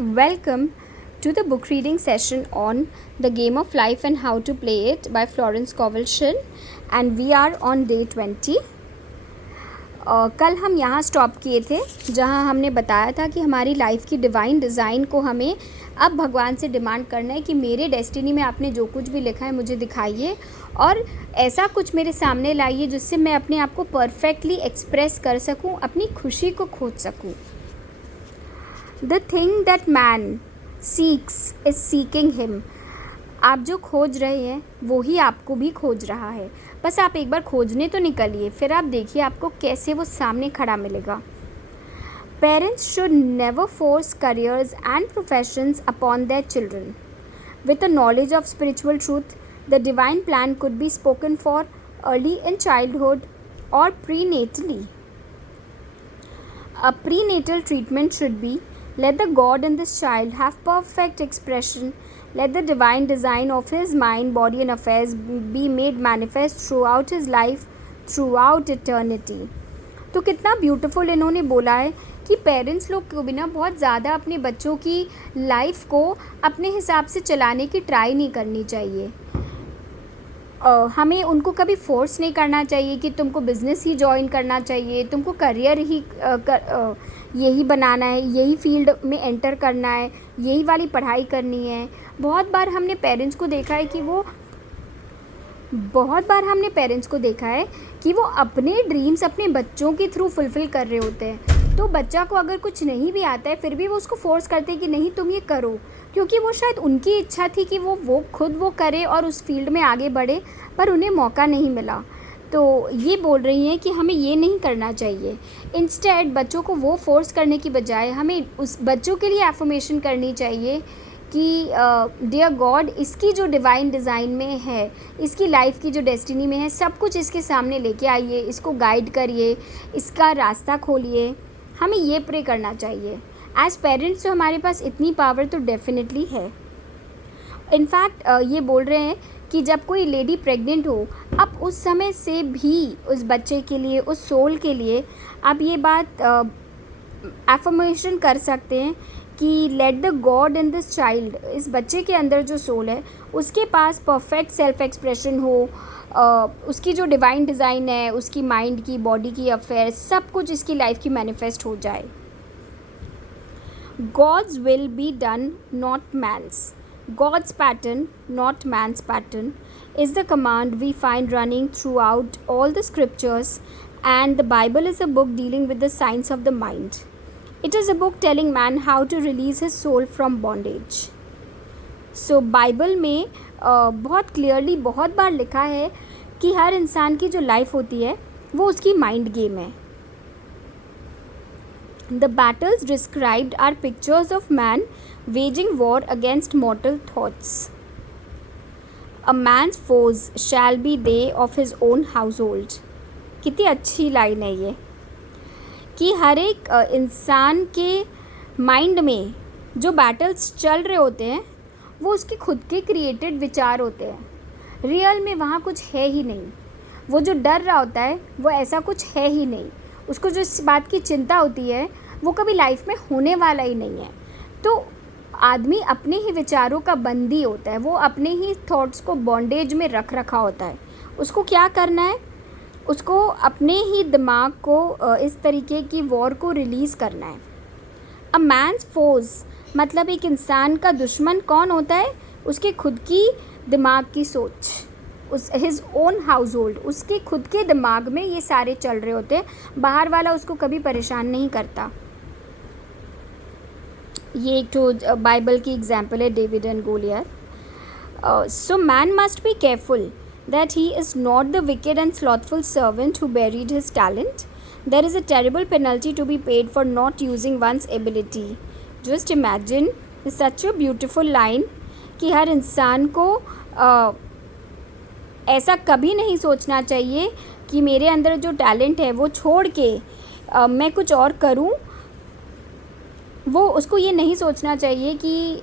Welcome to the book reading session on The Game of Life and How to Play It by Florence Scovel Shinn, and we are on day 20. कल हम यहाँ stop किए थे जहाँ हमने बताया था कि हमारी लाइफ की डिवाइन डिज़ाइन को हमें अब भगवान से डिमांड करना है कि मेरे डेस्टिनी में आपने जो कुछ भी लिखा है मुझे दिखाइए और ऐसा कुछ मेरे सामने लाइए जिससे मैं अपने आप को परफेक्टली एक्सप्रेस कर सकूँ, अपनी खुशी को खोज सकूँ. The thing that man seeks is seeking him. आप जो खोज रहे हैं वो ही आपको भी खोज रहा है. बस आप एक बार खोजने तो निकलिए, फिर आप देखिए आपको कैसे वो सामने खड़ा मिलेगा. Parents should never force careers and professions upon their children. With a knowledge of spiritual truth, the divine plan could be spoken for early in childhood or prenatally. A prenatal treatment should be: let the God in this child have perfect expression. Let the divine design of his mind, body and affairs be made manifest throughout his life, throughout eternity. तो कितना beautiful इन्होंने बोला है कि parents लोग को भी ना बहुत ज़्यादा अपने बच्चों की लाइफ को अपने हिसाब से चलाने की ट्राई नहीं करनी चाहिए. हमें उनको कभी फोर्स नहीं करना चाहिए कि तुमको बिज़नेस ही ज्वाइन करना चाहिए, तुमको करियर ही यही बनाना है, यही फील्ड में एंटर करना है, यही वाली पढ़ाई करनी है. बहुत बार हमने पेरेंट्स को देखा है कि वो अपने ड्रीम्स अपने बच्चों के थ्रू फुलफ़िल कर रहे होते हैं. तो बच्चा को अगर कुछ नहीं भी आता है फिर भी वो उसको फोर्स करते हैं कि नहीं तुम ये करो, क्योंकि वो शायद उनकी इच्छा थी कि वो खुद वो करे और उस फील्ड में आगे बढ़े, पर उन्हें मौका नहीं मिला. तो ये बोल रही हैं कि हमें ये नहीं करना चाहिए. इंस्टेड बच्चों को वो फोर्स करने की बजाय हमें उस बच्चों के लिए एफर्मेशन करनी चाहिए कि डियर गॉड, इसकी जो डिवाइन डिज़ाइन में है, इसकी लाइफ की जो डेस्टिनी में है, सब कुछ इसके सामने लेके आइए, इसको गाइड करिए, इसका रास्ता खोलिए. हमें ये प्रे करना चाहिए. एज़ पेरेंट्स तो हमारे पास इतनी पावर तो डेफिनेटली है. इनफैक्ट ये बोल रहे हैं कि जब कोई लेडी प्रेग्नेंट हो, अब उस समय से भी उस बच्चे के लिए, उस सोल के लिए आप ये बात एफर्मेशन कर सकते हैं कि let the God in this child, इस बच्चे के अंदर जो सोल है उसके पास परफेक्ट सेल्फ एक्सप्रेशन हो, उसकी जो डिवाइन डिज़ाइन है, उसकी माइंड की, बॉडी की अफेयर्स, सब कुछ इसकी लाइफ की मैनिफेस्ट हो जाए. God's will be done, not man's. God's pattern, not man's pattern, is the command we find running throughout all the scriptures, and the Bible is a book dealing with the science of the mind. It is a book telling man how to release his soul from bondage. So Bible में बहुत clearly बहुत बार लिखा है कि हर इंसान की जो life होती है वो उसकी माइंड गेम है. The battles described are pictures of man waging war against mortal thoughts. A man's foes shall be they of his own household. कितनी अच्छी लाइन है ये कि हर एक इंसान के माइंड में जो बैटल्स चल रहे होते हैं वो उसके खुद के क्रिएटेड विचार होते हैं. रियल में वहाँ कुछ है ही नहीं. वो जो डर रहा होता है वो ऐसा कुछ है ही नहीं. उसको जो इस बात की चिंता होती है वो कभी लाइफ में होने वाला ही नहीं है. तो आदमी अपने ही विचारों का बंदी होता है, वो अपने ही थॉट्स को बॉन्डेज में रख रखा होता है. उसको क्या करना है, उसको अपने ही दिमाग को इस तरीके की वॉर को रिलीज़ करना है. अ मैन्स फोर्स मतलब एक इंसान का दुश्मन कौन होता है, उसके खुद की दिमाग की सोच, उस हिज ओन हाउस होल्ड, उसके खुद के दिमाग में ये सारे चल रहे होते हैं. बाहर वाला उसको कभी परेशान नहीं करता. ये एक तो बाइबल की एग्जाम्पल है, David and Goliath. So man must be careful that he is not the wicked and slothful servant who buried his talent. There is a terrible penalty to be paid for not using one's ability. Just imagine, it's such a beautiful line कि हर इंसान को ऐसा कभी नहीं सोचना चाहिए कि मेरे अंदर जो टैलेंट है वो छोड़ के मैं कुछ और करूं. वो उसको ये नहीं सोचना चाहिए कि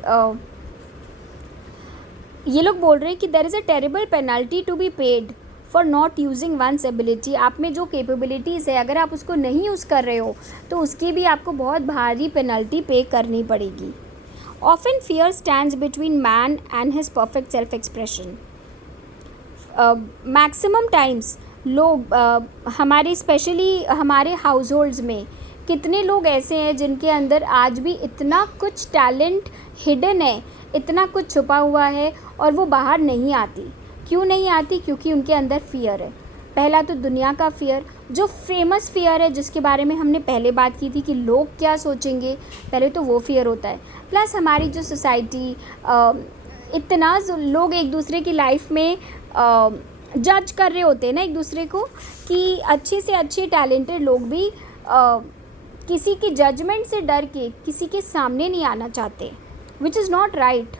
ये लोग बोल रहे हैं कि there is a terrible penalty to be paid for not using one's ability. आप में जो कैपेबिलिटीज़ है अगर आप उसको नहीं यूज़ कर रहे हो तो उसकी भी आपको बहुत भारी पेनल्टी पे करनी पड़ेगी. Often fear stands between man and his perfect self-expression. Maximum times लोग हमारे स्पेशली हमारे हाउस होल्ड्स में कितने लोग ऐसे हैं जिनके अंदर आज भी इतना कुछ टैलेंट हिडन है, इतना कुछ छुपा हुआ है और वो बाहर नहीं आती. क्यों नहीं आती? क्योंकि उनके अंदर फ़ियर है. पहला तो दुनिया का फ़ियर, जो फेमस फ़ियर है जिसके बारे में हमने पहले बात की थी कि लोग क्या सोचेंगे, पहले तो वो फ़ियर होता है. प्लस हमारी जो सोसाइटी, इतना लोग एक दूसरे की लाइफ में जज कर रहे होते हैं ना एक दूसरे को, कि अच्छे से अच्छे टैलेंटेड लोग भी किसी की जजमेंट से डर के किसी के सामने नहीं आना चाहते, विच इज़ नॉट राइट.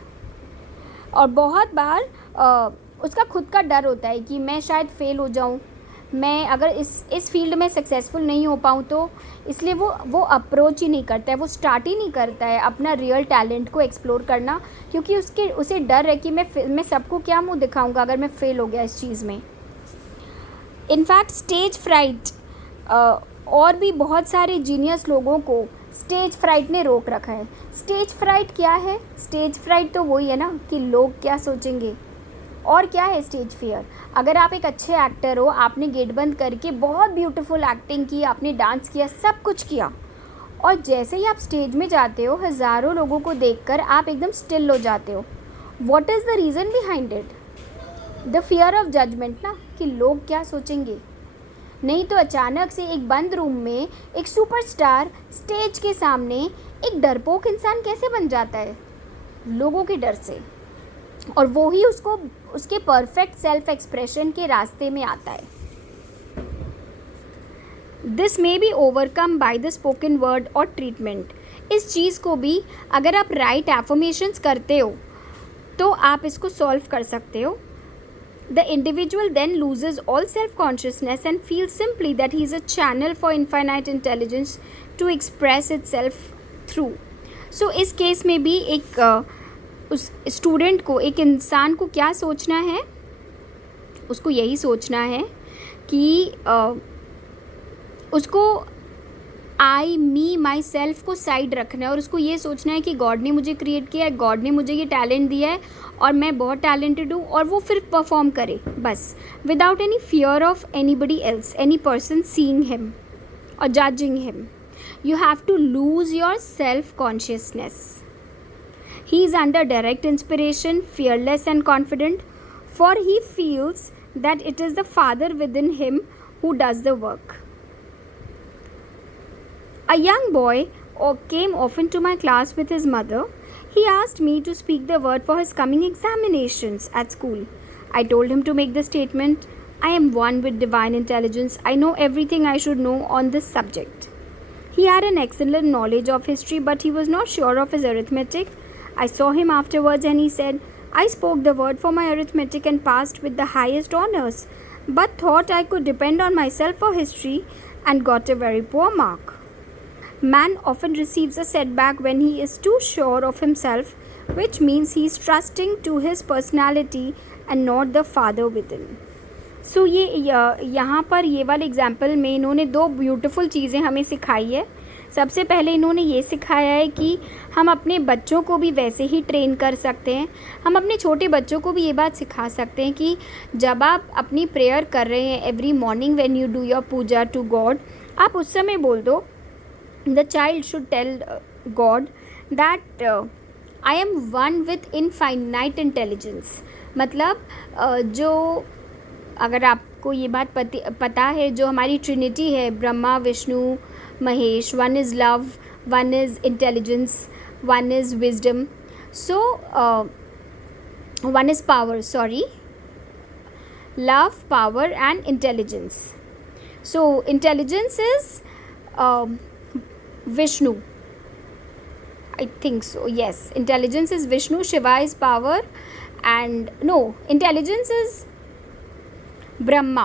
और बहुत बार उसका खुद का डर होता है कि मैं शायद फ़ेल हो जाऊं, मैं अगर इस फील्ड में सक्सेसफुल नहीं हो पाऊँ, तो इसलिए वो अप्रोच ही नहीं करता है, वो स्टार्ट ही नहीं करता है अपना रियल टैलेंट को एक्सप्लोर करना, क्योंकि उसे डर है कि मैं सबको क्या मुंह दिखाऊंगा अगर मैं फ़ेल हो गया इस चीज़ में. इनफैक्ट स्टेज फ्राइट, और भी बहुत सारे जीनियस लोगों को स्टेज फ्राइट ने रोक रखा है. स्टेज फ्राइट क्या है? स्टेज फ्राइट तो वही है ना कि लोग क्या सोचेंगे. और क्या है स्टेज फियर? अगर आप एक अच्छे एक्टर हो, आपने गेट बंद करके बहुत ब्यूटीफुल एक्टिंग की, आपने डांस किया, सब कुछ किया, और जैसे ही आप स्टेज में जाते हो, हज़ारों लोगों को देखकर आप एकदम स्टिल हो जाते हो. What is the reason behind it? The fear of judgement ना, कि लोग क्या सोचेंगे. नहीं तो अचानक से एक बंद रूम में एक सुपरस्टार स्टेज के सामने एक डरपोक इंसान कैसे बन जाता है? लोगों के डर से. और वो ही उसको उसके परफेक्ट सेल्फ एक्सप्रेशन के रास्ते में आता है. This may be overcome by the spoken word और ट्रीटमेंट. इस चीज़ को भी अगर आप राइट एफर्मेशंस करते हो तो आप इसको सॉल्व कर सकते हो. The individual then loses all self-consciousness and feels simply that he is a channel for infinite intelligence to express itself through. So इस केस में भी उस स्टूडेंट को, एक इंसान को क्या सोचना है? उसको यही सोचना है कि उसको आई, मी, माई सेल्फ को साइड रखना है, और उसको ये सोचना है कि गॉड ने मुझे क्रिएट किया है, गॉड ने मुझे ये टैलेंट दिया है और मैं बहुत टैलेंटेड हूँ, और वो फिर परफॉर्म करे बस, without any fear of anybody else, any person seeing him or judging him. You have to lose your self consciousness. He is under direct inspiration, fearless and confident, for he feels that it is the Father within him who does the work. A young boy came often to my class with his mother. He asked me to speak the word for his coming examinations at school. I told him to make the statement, I am one with divine intelligence. I know everything I should know on this subject. He had an excellent knowledge of history, but he was not sure of his arithmetic. I saw him afterwards and he said, I spoke the word for my arithmetic and passed with the highest honors, but thought I could depend on myself for history and got a very poor mark. Man often receives a setback when he is too sure of himself, which means he is trusting to his personality and not the Father within. So यहाँ पर ये वाले example में इन्होंने दो beautiful चीज़ें हमें सिखाई है. सबसे पहले इन्होंने ये सिखाया है कि हम अपने बच्चों को भी वैसे ही ट्रेन कर सकते हैं. हम अपने छोटे बच्चों को भी ये बात सिखा सकते हैं कि जब आप अपनी प्रेयर कर रहे हैं every morning when you do your puja to God, आप उस समय बोल दो, the child should tell God that I am one with infinite intelligence. मतलब जो, अगर आपको ये बात पता है, जो हमारी ट्रिनिटी है, Brahma, Vishnu, Mahesh, one is love, one is intelligence, one is wisdom, so one is power, sorry, love, power and intelligence. So intelligence is Vishnu, I think so, yes, intelligence is Vishnu, Shiva is power, and no, intelligence is Brahma,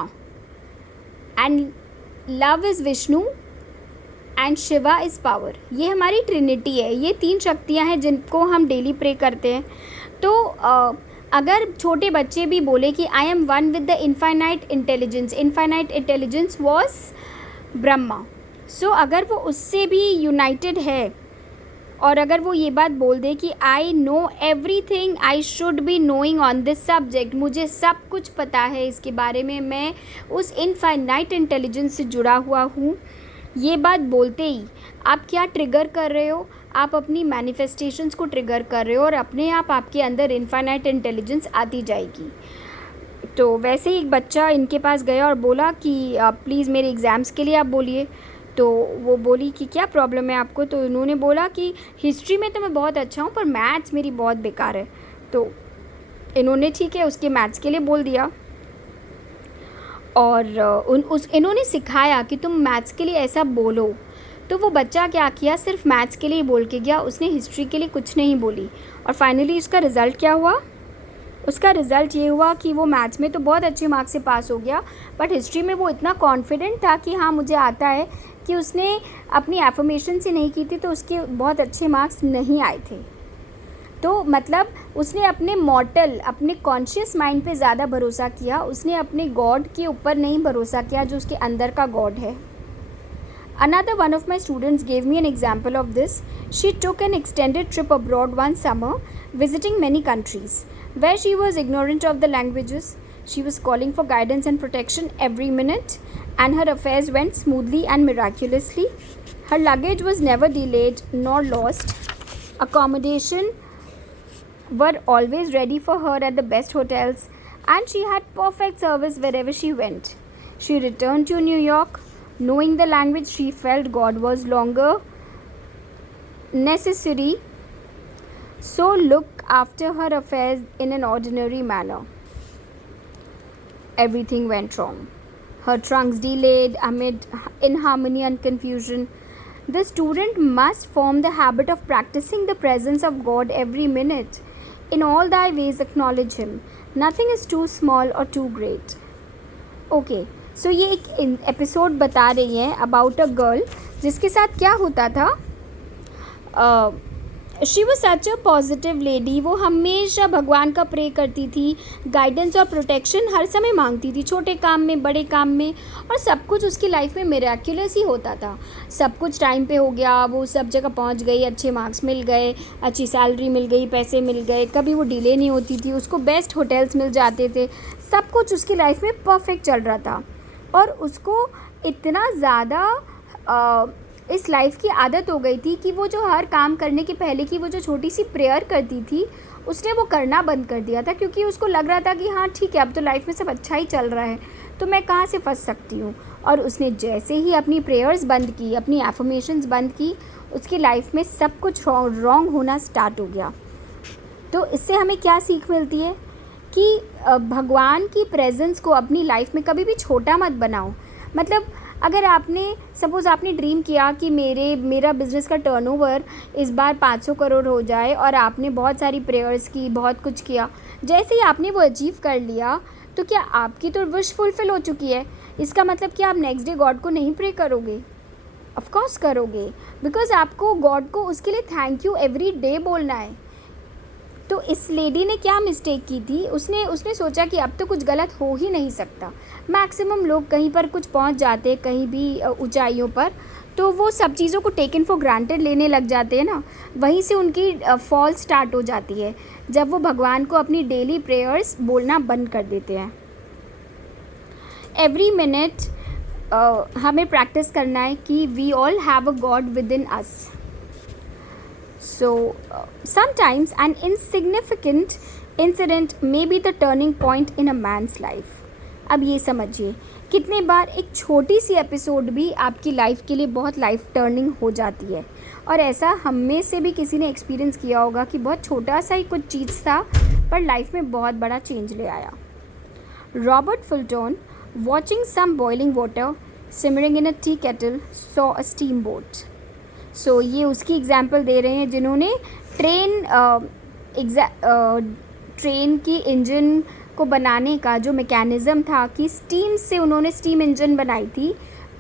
and love is Vishnu and Shiva is power. ये हमारी Trinity है, ये तीन शक्तियाँ हैं जिनको हम daily pray करते हैं. तो अगर छोटे बच्चे भी बोले कि I am one with the infinite intelligence was Brahma, so अगर वो उससे भी यूनाइटेड है और अगर वो ये बात बोल दे कि I know everything I should be knowing on this subject, मुझे सब कुछ पता है इसके बारे में, मैं उस इनफाइनाइट इंटेलिजेंस से जुड़ा हुआ हूँ, ये बात बोलते ही आप क्या ट्रिगर कर रहे हो? आप अपनी मैनिफेस्टेशंस को ट्रिगर कर रहे हो और अपने आप आपके अंदर इनफाइनाइट इंटेलिजेंस आती जाएगी। तो वैसे ही एक बच्चा इनके पास गया और बोला कि प्लीज़ मेरे एग्ज़ाम्स के लिए आप बोलिए। तो वो बोली कि क्या प्रॉब्लम है आपको? तो उन्होंने बोला कि हिस्ट्री में तो मैं बहुत अच्छा हूँ पर मैथ्स मेरी बहुत बेकार है। तो इन्होंने ठीक है उसके मैथ्स के लिए बोल दिया और इन्होंने सिखाया कि तुम मैथ्स के लिए ऐसा बोलो। तो वो बच्चा क्या किया, सिर्फ मैथ्स के लिए बोल के गया, उसने हिस्ट्री के लिए कुछ नहीं बोली। और फाइनली उसका रिज़ल्ट क्या हुआ? उसका रिज़ल्ट ये हुआ कि वो मैथ्स में तो बहुत अच्छे मार्क्स से पास हो गया, बट हिस्ट्री में वो इतना कॉन्फिडेंट था कि हाँ मुझे आता है, कि उसने अपनी एफर्मेशन से नहीं की थी तो उसके बहुत अच्छे मार्क्स नहीं आए थे। तो मतलब उसने अपने मॉर्टल, अपने कॉन्शियस माइंड पे ज़्यादा भरोसा किया, उसने अपने गॉड के ऊपर नहीं भरोसा किया जो उसके अंदर का गॉड है। Another one of my students gave me an example of this. She took an extended trip abroad one summer, visiting many countries, where she was ignorant of the languages. She was calling for guidance and protection every minute, and her affairs went smoothly and miraculously. Her luggage was never delayed nor lost. Accommodation were always ready for her at the best hotels, and she had perfect service wherever she went. She returned to New York. Knowing the language, she felt God was longer necessary, so look after her affairs in an ordinary manner. Everything went wrong. Her trunks delayed amid inharmony and confusion. The student must form the habit of practicing the presence of God every minute. In all thy ways acknowledge Him. Nothing is too small or too great. Okay. सो ये एक episode बता रही है about a girl जिसके साथ क्या होता था। She was such a positive lady. वो हमेशा भगवान का प्रे करती थी, गाइडेंस और प्रोटेक्शन हर समय मांगती थी, छोटे काम में बड़े काम में, और सब कुछ उसकी लाइफ में मिरेक्युलस ही होता था। सब कुछ टाइम पे हो गया, वो सब जगह पहुंच गई, अच्छे मार्क्स मिल गए, अच्छी सैलरी मिल गई, पैसे मिल गए, कभी वो डिले नहीं होती थी, उसको बेस्ट होटल्स मिल जाते थे, सब कुछ उसकी लाइफ में परफेक्ट चल रहा था। और उसको इतना ज़्यादा इस लाइफ की आदत हो गई थी कि वो जो हर काम करने के पहले की वो जो छोटी सी प्रेयर करती थी, उसने वो करना बंद कर दिया था, क्योंकि उसको लग रहा था कि हाँ ठीक है अब तो लाइफ में सब अच्छा ही चल रहा है, तो मैं कहाँ से फंस सकती हूँ। और उसने जैसे ही अपनी प्रेयर्स बंद की, अपनी एफर्मेशंस बंद की, उसकी लाइफ में सब कुछ रॉन्ग होना स्टार्ट हो गया। तो इससे हमें क्या सीख मिलती है कि भगवान की प्रेजेंस को अपनी लाइफ में कभी भी छोटा मत बनाओ। मतलब अगर आपने सपोज़ आपने ड्रीम किया कि मेरा बिज़नेस का टर्नओवर इस बार 500 करोड़ हो जाए, और आपने बहुत सारी प्रेयर्स की, बहुत कुछ किया, जैसे ही आपने वो अचीव कर लिया तो क्या आपकी तो विश फुलफ़िल हो चुकी है? इसका मतलब कि आप नेक्स्ट डे गॉड को नहीं प्रे करोगे? ऑफ कोर्स करोगे, बिकॉज आपको गॉड को उसके लिए थैंक यू एवरी डे बोलना है। तो इस लेडी ने क्या मिस्टेक की थी, उसने सोचा कि अब तो कुछ गलत हो ही नहीं सकता। मैक्सिमम लोग कहीं पर कुछ पहुंच जाते हैं, कहीं भी ऊंचाइयों पर, तो वो सब चीज़ों को टेकन फॉर ग्रांटेड लेने लग जाते हैं ना, वहीं से उनकी फॉल स्टार्ट हो जाती है, जब वो भगवान को अपनी डेली प्रेयर्स बोलना बंद कर देते हैं। एवरी मिनट हमें प्रैक्टिस करना है कि we all have a God within us. So, sometimes an insignificant incident may be the turning point in a man's life. अब ये समझिए कितने बार एक छोटी सी एपिसोड भी आपकी लाइफ के लिए बहुत लाइफ टर्निंग हो जाती है। और ऐसा हम में से भी किसी ने एक्सपीरियंस किया होगा कि बहुत छोटा सा ही कुछ चीज़ था पर लाइफ में बहुत बड़ा चेंज ले आया। Robert Fulton, watching some boiling water simmering in a tea kettle, saw a steam boat. So ये उसकी एग्जाम्पल दे रहे हैं जिन्होंने ट्रेन की इंजन को बनाने का जो मैकेनिज़्म था कि स्टीम से उन्होंने स्टीम इंजन बनाई थी।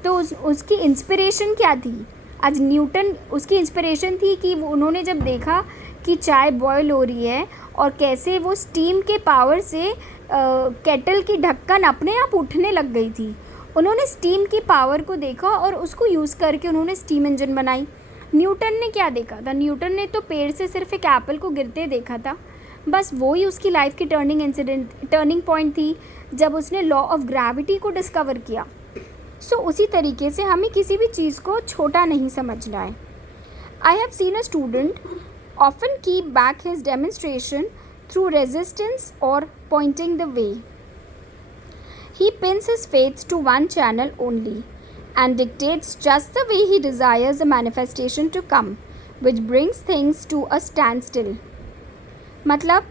तो उसकी इंस्पिरेशन क्या थी? आज न्यूटन उसकी इंस्पिरेशन थी कि उन्होंने जब देखा कि चाय बॉयल हो रही है और कैसे वो स्टीम के पावर से केटल की ढक्कन अपने आप उठने लग गई थी। उन्होंने स्टीम की पावर को देखा और उसको यूज़ करके उन्होंने स्टीम इंजन बनाई। न्यूटन ने क्या देखा था? न्यूटन ने तो पेड़ से सिर्फ एक एप्पल को गिरते देखा था। बस वो ही उसकी लाइफ की टर्निंग पॉइंट थी जब उसने लॉ ऑफ ग्रेविटी को डिस्कवर किया। सो उसी तरीके से हमें किसी भी चीज़ को छोटा नहीं समझना है। I have seen a student often keep back his demonstration through resistance or pointing the way. He pins his faith to one channel only and dictates just the way he desires the manifestation to come, which brings things to a standstill. मतलब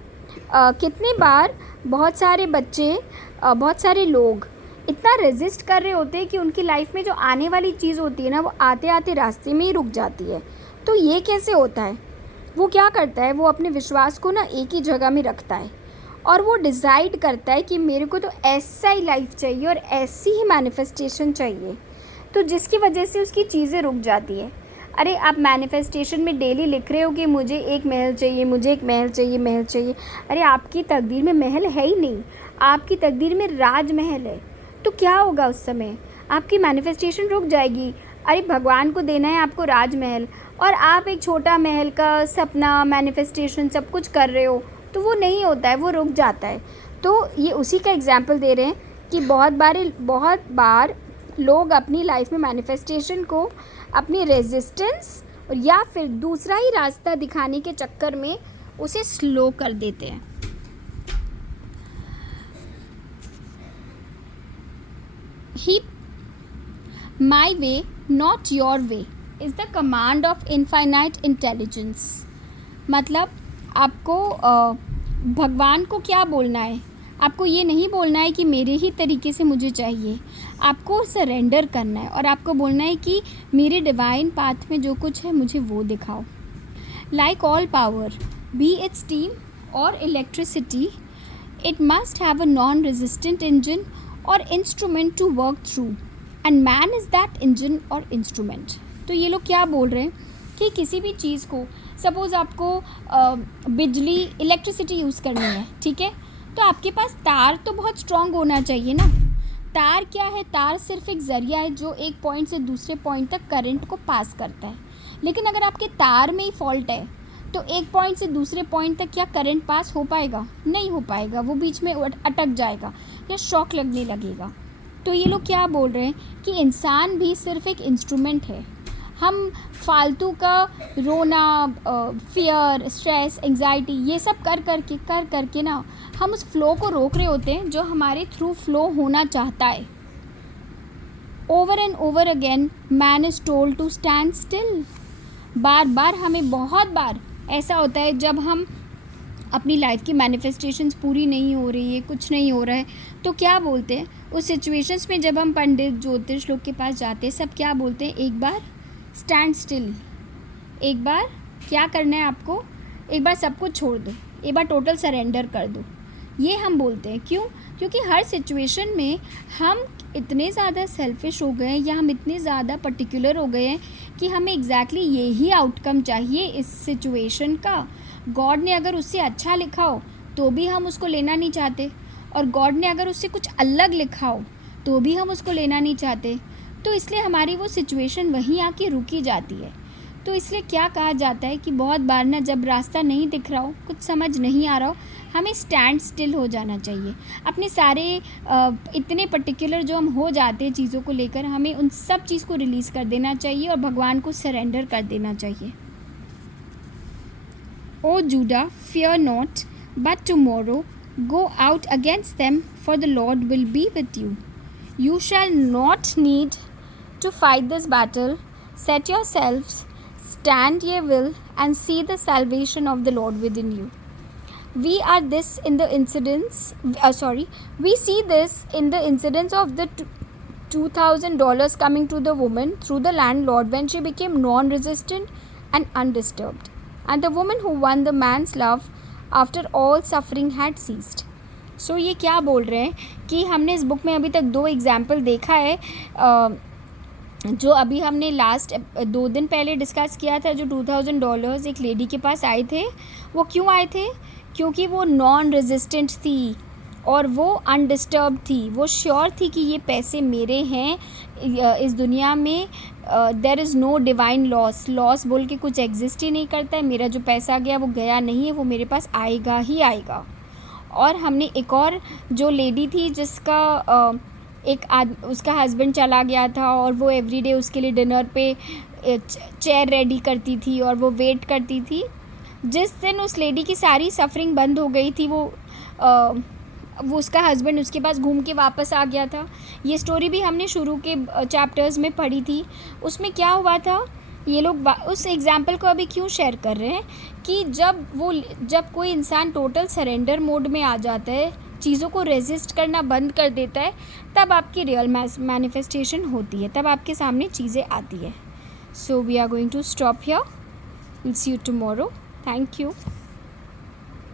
कितने बार बहुत सारे बच्चे बहुत सारे लोग इतना resist कर रहे होते हैं कि उनकी लाइफ में जो आने वाली चीज़ होती है ना, वो आते आते रास्ते में ही रुक जाती है। तो ये कैसे होता है? वो क्या करता है, वो अपने विश्वास को ना एक ही जगह में रखता है और वो डिसाइड करता है कि मेरे को तो ऐसा ही लाइफ चाहिए और ऐसी ही मैनिफेस्टेशन चाहिए, तो जिसकी वजह से उसकी चीज़ें रुक जाती है। अरे आप मैनिफेस्टेशन में डेली लिख रहे हो कि मुझे एक महल चाहिए, मुझे एक महल चाहिए, महल चाहिए। अरे आपकी तकदीर में महल है ही नहीं, आपकी तकदीर में राजमहल है। तो क्या होगा उस समय? आपकी मैनिफेस्टेशन रुक जाएगी। अरे भगवान को देना है आपको राजमहल और आप एक छोटा महल का सपना, मैनिफेस्टेशन सब कुछ कर रहे हो, तो वो नहीं होता है, वो रुक जाता है। तो ये उसी का एग्जाम्पल दे रहे हैं कि बहुत बार लोग अपनी लाइफ में मैनिफेस्टेशन को अपनी रेजिस्टेंस और या फिर दूसरा ही रास्ता दिखाने के चक्कर में उसे स्लो कर देते हैं। My way, not your way, is the command of infinite intelligence. मतलब आपको भगवान को क्या बोलना है? आपको ये नहीं बोलना है कि मेरे ही तरीके से मुझे चाहिए। आपको सरेंडर करना है और आपको बोलना है कि मेरे डिवाइन पाथ में जो कुछ है मुझे वो दिखाओ। Like all power, be it steam or electricity, it must have a non resistant engine or instrument to work through, and man is that engine or instrument. तो ये लोग क्या बोल रहे हैं कि किसी भी चीज़ को, सपोज़ आपको बिजली, इलेक्ट्रिसिटी यूज़ करनी है, ठीक है, तो आपके पास तार तो बहुत स्ट्रॉन्ग होना चाहिए ना। तार क्या है? तार सिर्फ एक ज़रिया है जो एक पॉइंट से दूसरे पॉइंट तक करंट को पास करता है। लेकिन अगर आपके तार में ही फॉल्ट है तो एक पॉइंट से दूसरे पॉइंट तक क्या करंट पास हो पाएगा? नहीं हो पाएगा, वो बीच में अटक जाएगा या शॉक लगने लगेगा। तो ये लोग क्या बोल रहे हैं कि इंसान भी सिर्फ एक इंस्ट्रूमेंट है। हम फालतू का रोना, फियर, स्ट्रेस, एंजाइटी, ये सब कर करके ना हम उस फ्लो को रोक रहे होते हैं जो हमारे थ्रू फ्लो होना चाहता है। Over and over again man is told to stand still. बार बार हमें बहुत बार ऐसा होता है जब हम अपनी लाइफ की मैनिफेस्टेशंस पूरी नहीं हो रही है, कुछ नहीं हो रहा है, तो क्या बोलते हैं उस सिचुएशंस में? जब हम पंडित, ज्योतिष लोग के पास जाते हैं, सब क्या बोलते हैं? एक बार स्टैंड स्टिल, एक बार क्या करना है आपको, एक बार सब कुछ छोड़ दो, एक बार टोटल सरेंडर कर दो। ये हम बोलते हैं। क्यों? क्योंकि हर सिचुएशन में हम इतने ज़्यादा सेल्फिश हो गए हैं या हम इतने ज़्यादा पर्टिकुलर हो गए हैं कि हमें एग्जैक्टली यही आउटकम चाहिए इस सिचुएशन का। गॉड ने अगर उससे अच्छा लिखा हो तो भी हम उसको लेना नहीं चाहते, और गॉड ने अगर उससे कुछ अलग लिखा हो तो भी हम उसको लेना नहीं चाहते। तो इसलिए हमारी वो सिचुएशन वहीं आके रुकी जाती है। तो इसलिए क्या कहा जाता है कि बहुत बार ना जब रास्ता नहीं दिख रहा हो, कुछ समझ नहीं आ रहा हो, हमें स्टैंड स्टिल हो जाना चाहिए। अपने सारे इतने पर्टिकुलर जो हम हो जाते हैं चीज़ों को लेकर, हमें उन सब चीज़ को रिलीज़ कर देना चाहिए और भगवान को सरेंडर कर देना चाहिए। O Judah, fear not, but tomorrow go out against them, for the Lord will be with you. You shall not need to fight this battle. Set yourselves, stand ye will, and see the salvation of the Lord within you. We see this in the incidents of the $2,000 coming to the woman through the landlord when she became non-resistant and undisturbed, and the woman who won the man's love after all suffering had ceased. So ये क्या बोल रहे हैं कि हमने इस book में अभी तक 2 एग्जाम्पल देखा है, जो अभी हमने लास्ट 2 दिन पहले डिस्कस किया था। जो $2,000 एक लेडी के पास आए थे, वो क्यों आए थे? क्योंकि वो नॉन रेजिस्टेंट थी, और वो अनडिस्टर्ब थी, वो श्योर थी कि ये पैसे मेरे हैं, इस दुनिया में there is no divine laws, laws बोल के कुछ एग्जिस्ट ही नहीं करता है, मेरा जो पैसा गया वो गया नहीं है, वो मेरे पास आएगा ही आएगा। और हमने एक और जो लेडी थी जिसका उसका हस्बैंड चला गया था और वो एवरीडे उसके लिए डिनर पे चेयर रेडी करती थी और वो वेट करती थी, जिस दिन उस लेडी की सारी सफरिंग बंद हो गई थी, वो उसका हस्बैंड उसके पास घूम के वापस आ गया था। ये स्टोरी भी हमने शुरू के चैप्टर्स में पढ़ी थी। उसमें क्या हुआ था, ये लोग उस एग्ज़ाम्पल को अभी क्यों शेयर कर रहे हैं कि जब कोई इंसान टोटल सरेंडर मोड में आ जाता है, चीज़ों को रेजिस्ट करना बंद कर देता है, तब आपकी रियल मैनिफेस्टेशन होती है, तब आपके सामने चीज़ें आती है। So we are going to stop here, will see you tomorrow. Thank you.